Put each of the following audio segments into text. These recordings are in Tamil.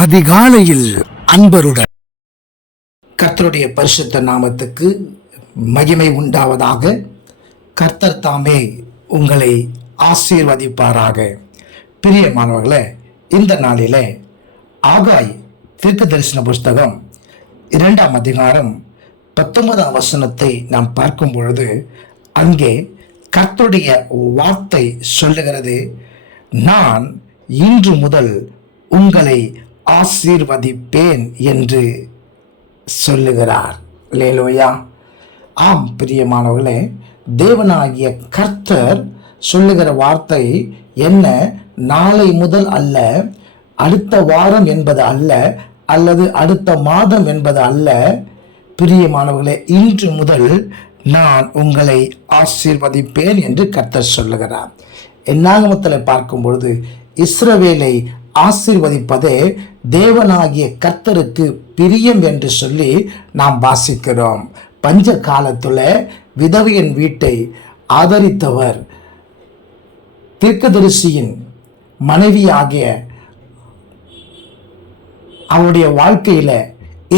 அதிகாலையில் அன்பருடன். கர்த்தருடைய பரிசுத்த நாமத்துக்கு மகிமை உண்டாவதாக. கர்த்தர் தாமே உங்களை ஆசீர்வதிப்பாராக. பிரியமானவர்களே, இந்த நாளிலே ஆகாய் தீர்க்க தரிசன புஸ்தகம் 2ஆம் அதிகாரம் 19ஆம் வசனத்தை நாம் பார்க்கும் பொழுது, அங்கே கர்த்தருடைய வார்த்தை சொல்லுகிறது, நான் இன்று முதல் உங்களை ஆசீர்வதிப்பேன் என்று சொல்லுகிறார். அல்லேலூயா. ஆம் பிரியமானவர்களே, தேவனாகிய கர்த்தர் சொல்லுகிற வார்த்தை என்ன? நாளை முதல் அல்ல, அடுத்த வாரம் என்பது அல்ல, அல்லது அடுத்த மாதம் என்பது அல்ல. பிரியமானவர்களே, இன்று முதல் நான் உங்களை ஆசீர்வதிப்பேன் என்று கர்த்தர் சொல்லுகிறார். என்னாகமத்தில் பார்க்கும் பொழுது, இஸ்ரவேலை ஆசீர்வதிப்பதே தேவனாகிய கர்த்தருக்கு பிரியம் என்று சொல்லி நாம் வாசிக்கிறோம். பஞ்ச காலத்துல விதவையின் வீட்டை ஆதரித்தவர் தீர்க்கதரிசியின் மனைவியாகிய அவருடைய வாழ்க்கையில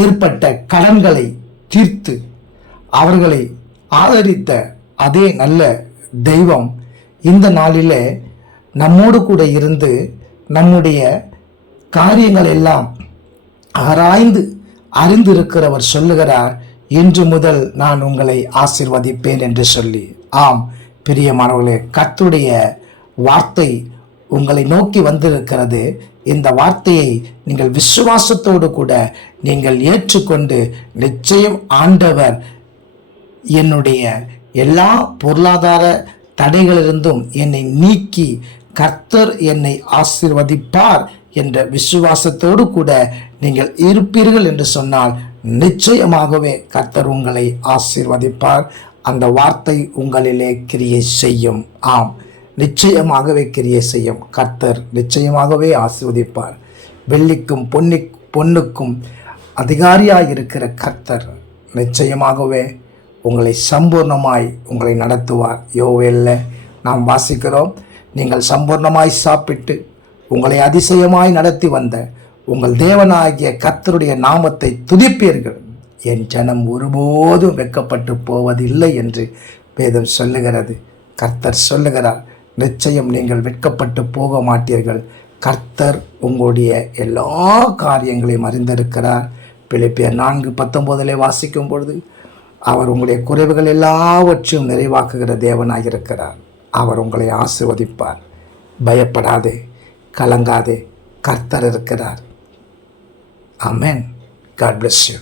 ஏற்பட்ட கடன்களை தீர்த்து அவர்களை ஆதரித்த அதே நல்ல தெய்வம் இந்த நாளிலே நம்மோடு கூட இருந்து நம்முடைய காரியங்கள் எல்லாம் ஆராய்ந்து அறிந்திருக்கிறவர் சொல்லுகிறார், இன்று முதல் நான் உங்களை ஆசீர்வதிப்பேன் என்று சொல்லி. ஆம் பிரியமானவர்களே, கர்த்தருடைய வார்த்தை உங்களை நோக்கி வந்திருக்கிறது. இந்த வார்த்தையை நீங்கள் விசுவாசத்தோடு கூட நீங்கள் ஏற்றுக்கொண்டு, நிச்சயம் ஆண்டவர் என்னுடைய எல்லா பொருளாதார தடைகளிலிருந்தும் என்னை நீக்கி கர்த்தர் என்னை ஆசீர்வதிப்பார் என்ற விசுவாசத்தோடு கூட நீங்கள் இருப்பீர்கள் என்று சொன்னால், நிச்சயமாகவே கர்த்தர் உங்களை ஆசீர்வதிப்பார். அந்த வார்த்தை உங்களிலே கிரியை செய்யும். ஆம், நிச்சயமாகவே கிரியை செய்யும். கர்த்தர் நிச்சயமாகவே ஆசீர்வதிப்பார். வெள்ளிக்கும் பொன்னுக்கும் அதிகாரியாய் இருக்கிற கர்த்தர் நிச்சயமாகவே உங்களை சம்பூர்ணமாய் உங்களை நடத்துவார். யோவேல்ல நாம் வாசிக்கிறோம், நீங்கள் சம்பூர்ணமாய் சாப்பிட்டு உங்களை அதிசயமாய் நடத்தி வந்த உங்கள் தேவனாகிய கர்த்தருடைய நாமத்தை துதிப்பீர்கள், என் ஜனம் ஒருபோதும் வெட்கப்பட்டு போவதில்லை என்று வேதம் சொல்லுகிறது. கர்த்தர் சொல்லுகிறார், நிச்சயம் நீங்கள் வெட்கப்பட்டு போக மாட்டீர்கள். கர்த்தர் உங்களுடைய எல்லா காரியங்களையும் அறிந்திருக்கிறார். பிலிப்பியர் 4:19 வாசிக்கும் பொழுது, அவர் உங்களுடைய குறைவுகள் எல்லாவற்றையும் நிறைவாக்குகிற தேவனாக இருக்கிறார். அவர் உங்களை ஆசீர்வதிப்பார். பயப்படாதே, கலங்காதே, கர்த்தர் இருக்கிறார். ஆமென். God bless you.